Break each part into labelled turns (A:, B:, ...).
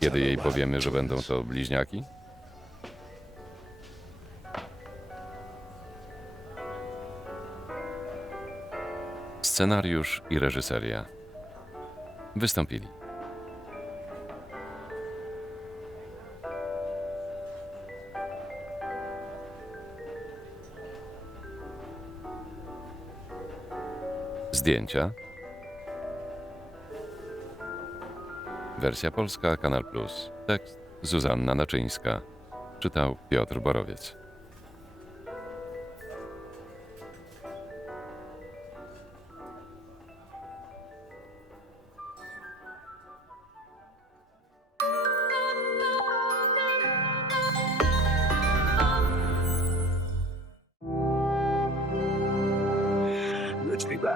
A: Kiedy jej powiemy, że będą to bliźniaki? Scenariusz i reżyseria. Wystąpili zdjęcia. Wersja polska, Kanal Plus. Tekst Zuzanna Naczyńska. Czytał Piotr Borowiec.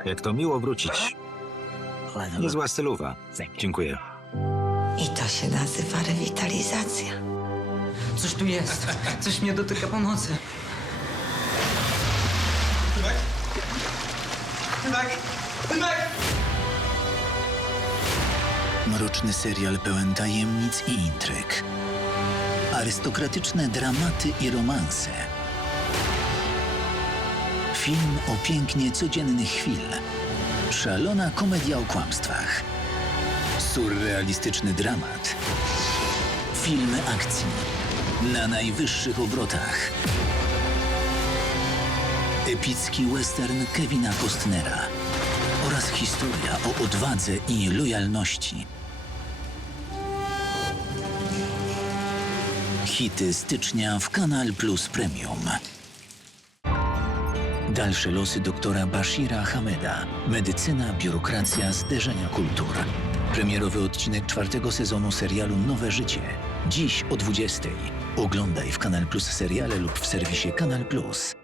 B: Jak to miło wrócić. Niezła stylowa. Dziękuję.
C: To się nazywa rewitalizacja.
D: Coś tu jest. Coś mnie dotyka pomocy.
E: Mroczny serial pełen tajemnic i intryg. Arystokratyczne dramaty i romanse. Film o pięknie codziennych chwil. Szalona komedia o kłamstwach. Surrealistyczny dramat. Filmy akcji. Na najwyższych obrotach. Epicki western Kevina Costnera oraz historia o odwadze i lojalności. Hity stycznia w Kanal Plus Premium. Dalsze losy doktora Bashira Hameda. Medycyna, biurokracja, zderzenia kultur. Premierowy odcinek czwartego sezonu serialu Nowe Życie. Dziś o 20. Oglądaj w Kanal Plus seriale lub w serwisie Kanal Plus.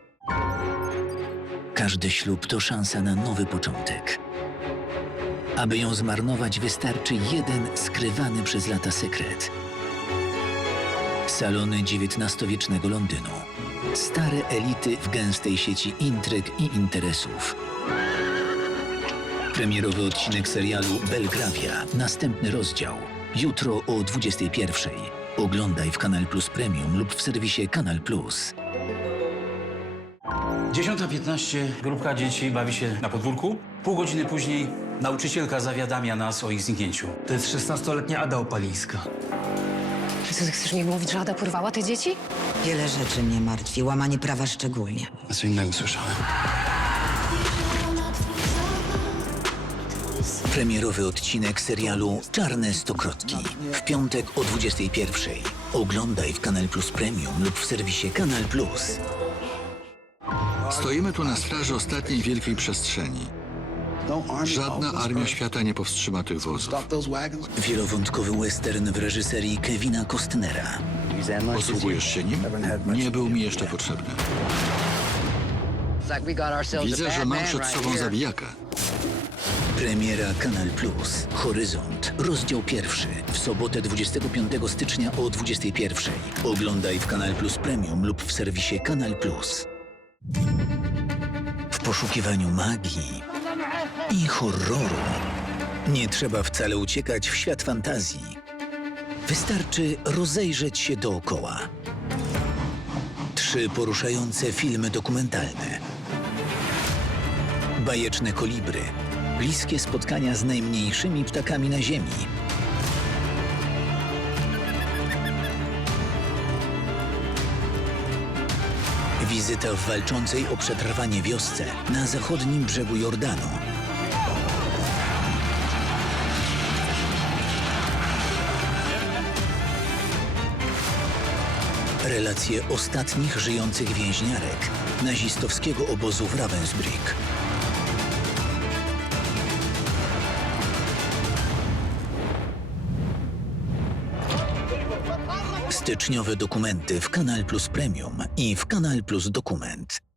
E: Każdy ślub to szansa na nowy początek. Aby ją zmarnować, wystarczy jeden skrywany przez lata sekret. Salony XIX-wiecznego Londynu. Stare elity w gęstej sieci intryg i interesów. Premierowy odcinek serialu Belgravia. Następny rozdział. Jutro o 21. Oglądaj w Kanal Plus Premium lub w serwisie Kanal Plus.
F: 10.15 grupka dzieci bawi się na podwórku. Pół godziny później nauczycielka zawiadamia nas o ich zniknięciu.
D: To jest 16-letnia Ada Opalińska.
G: Co, ty chcesz mi mówić, że Ada porwała te dzieci?
C: Wiele rzeczy mnie martwi, łamanie prawa szczególnie.
F: A co innego słyszałem.
E: Premierowy odcinek serialu Czarne Stokrotki. W piątek o 21. Oglądaj w Kanal Plus Premium lub w serwisie Kanal Plus.
H: Stoimy tu na straży ostatniej wielkiej przestrzeni. Żadna armia świata nie powstrzyma tych wozów.
E: Wielowątkowy western w reżyserii Kevina Costnera.
H: Posługujesz się nim? Nie był mi jeszcze potrzebny. Widzę, że mam przed sobą zabijaka.
E: Premiera Kanal Plus. Horyzont. Rozdział pierwszy. W sobotę 25 stycznia o 21. Oglądaj w Kanal Plus Premium lub w serwisie Kanal Plus. W poszukiwaniu magii i horroru nie trzeba wcale uciekać w świat fantazji. Wystarczy rozejrzeć się dookoła. Trzy poruszające filmy dokumentalne. Bajeczne kolibry. Bliskie spotkania z najmniejszymi ptakami na Ziemi. Wizyta w walczącej o przetrwanie wiosce na zachodnim brzegu Jordanu. Relacje ostatnich żyjących więźniarek nazistowskiego obozu w Ravensbrück. Styczniowe dokumenty w Kanal Plus Premium i w Kanal Plus Dokument.